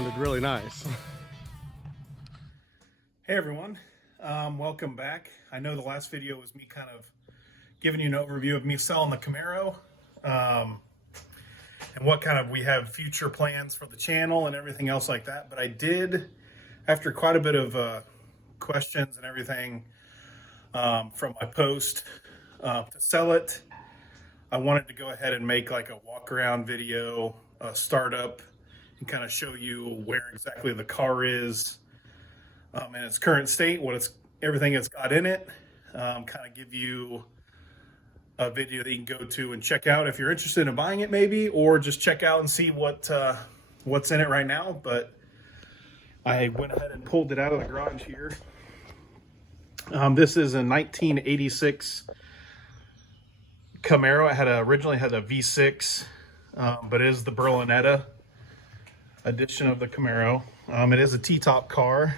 sounded really nice. Hey everyone, welcome back. I know the last video was me kind of giving you an overview of me selling the Camaro, and what kind of we have future plans for the channel and everything else like that. But I did, after quite a bit of questions and everything from my post to sell it, I wanted to go ahead and make like a walk around video, a startup, and kind of show you where exactly the car is in its current state, everything it's got in it. Kind of give you a video that you can go to and check out if you're interested in buying it, maybe, or just check out and see what's in it right now. But I went ahead and pulled it out of the garage here. This is a 1986 Camaro. It originally had a V6, but it is the Berlinetta edition of the Camaro. It is a T-top car,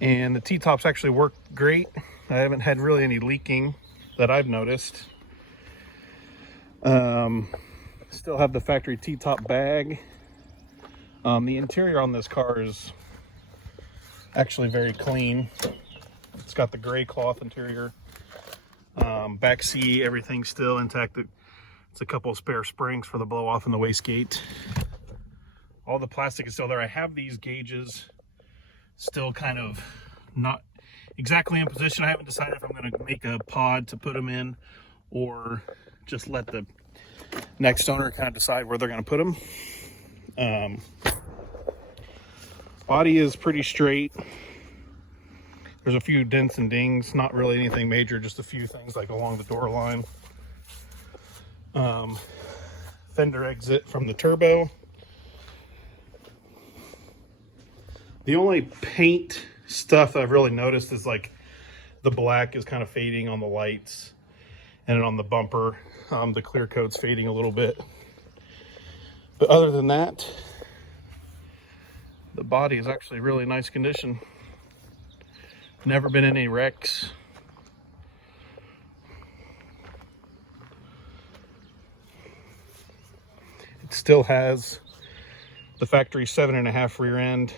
and the T-tops actually work great. I haven't had really any leaking that I've noticed. Still have the factory T-top bag. The interior on this car is actually very clean. It's got the gray cloth interior. Back seat, everything's still intact. It's a couple of spare springs for the blow off in the wastegate. All the plastic is still there. I have these gauges still kind of not exactly in position. I haven't decided if I'm going to make a pod to put them in or just let the next owner kind of decide where they're going to put them. Body is pretty straight. There's a few dents and dings, not really anything major, just a few things like along the door line. Fender exit from the turbo. The only paint stuff that I've really noticed is like the black is kind of fading on the lights and on the bumper. The clear coat's fading a little bit. But other than that, the body is actually really nice condition. Never been in any wrecks. It still has the factory 7.5 rear end.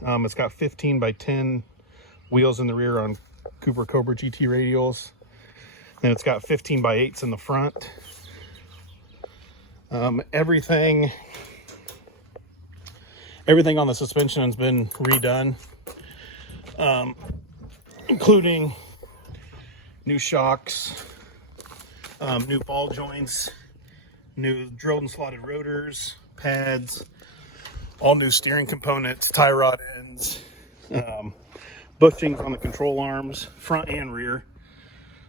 It's got 15x10 wheels in the rear on Cooper Cobra GT radials. And it's got 15x8s in the front. Everything on the suspension has been redone, including new shocks, new ball joints, new drilled and slotted rotors, pads, all new steering components, tie rod ends, bushings on the control arms, front and rear.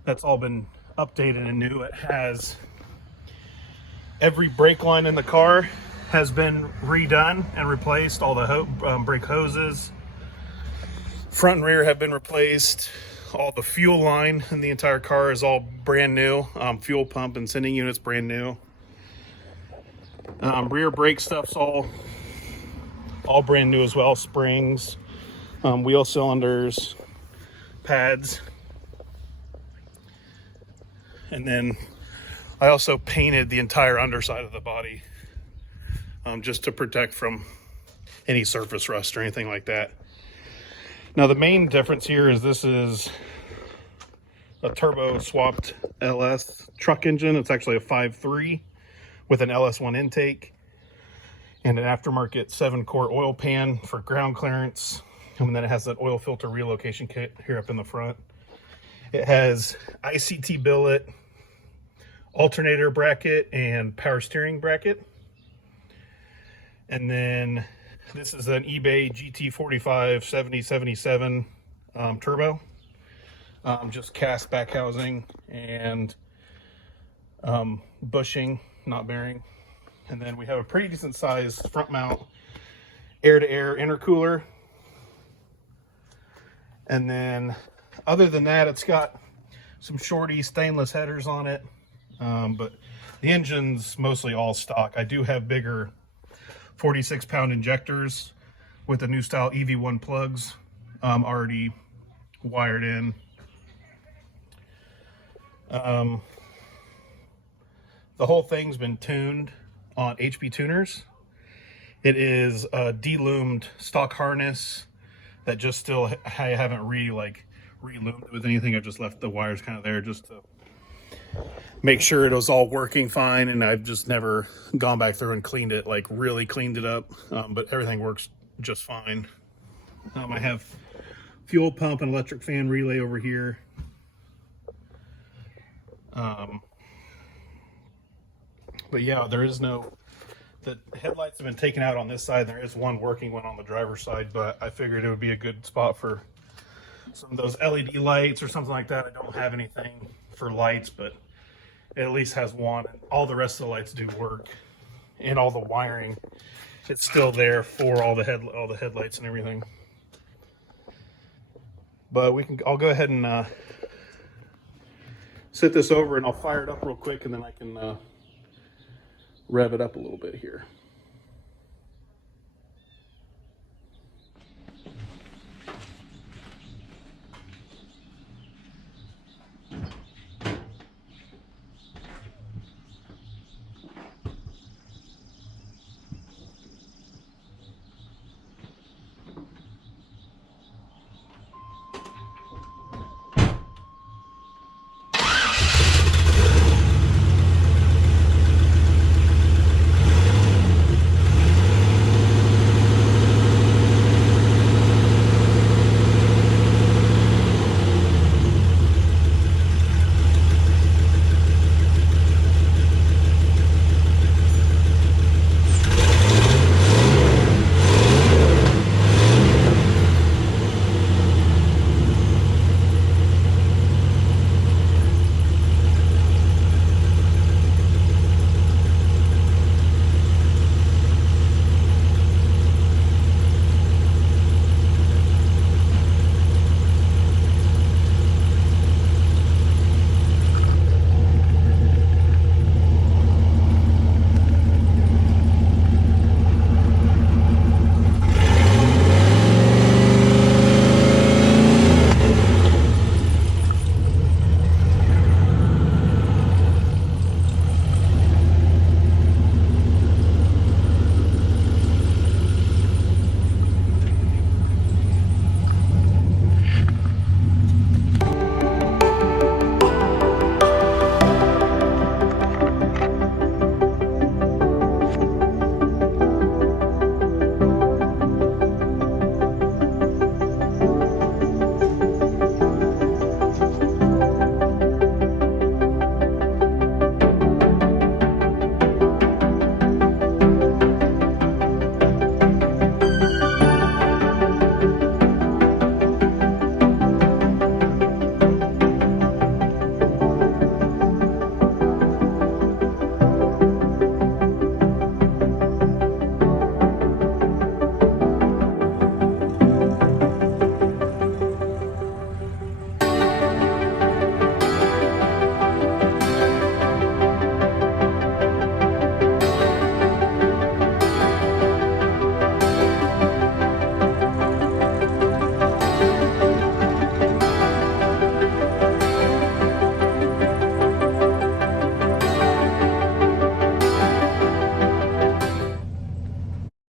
That's all been updated and new. It has every brake line in the car has been redone and replaced. All the brake hoses, front and rear have been replaced. All the fuel line in the entire car is all brand new. Fuel pump and sending units brand new. Rear brake stuff's all brand new as well. Springs, wheel cylinders, pads. And then I also painted the entire underside of the body just to protect from any surface rust or anything like that. Now the main difference here is this is a turbo swapped LS truck engine. It's actually a 5.3 with an LS1 intake and an aftermarket 7-quart oil pan for ground clearance. And then it has that oil filter relocation kit here up in the front. It has ICT billet, alternator bracket, and power steering bracket. And then this is an eBay GT45 7077 turbo. Just cast back housing and bushing, not bearing. And then we have a pretty decent sized front mount air-to-air intercooler. And then other than that, it's got some shorty stainless headers on it. But the engine's mostly all stock. I do have bigger 46-pound injectors with the new style EV1 plugs already wired in. The whole thing's been tuned on HP tuners, It is a de-loomed stock harness that just still, I haven't re-loomed it with anything. I just left the wires kind of there just to make sure it was all working fine, and I've just never gone back through and cleaned it, like really cleaned it up, but everything works just fine. I have fuel pump and electric fan relay over here. But yeah, there is no, the headlights have been taken out on this side. There is one working one on the driver's side, but I figured it would be a good spot for some of those LED lights or something like that. I don't have anything for lights, but it at least has one, and all the rest of the lights do work, and all the wiring, it's still there for all the headlights and everything. But I'll go ahead and sit this over, and I'll fire it up real quick, and then I can rev it up a little bit here.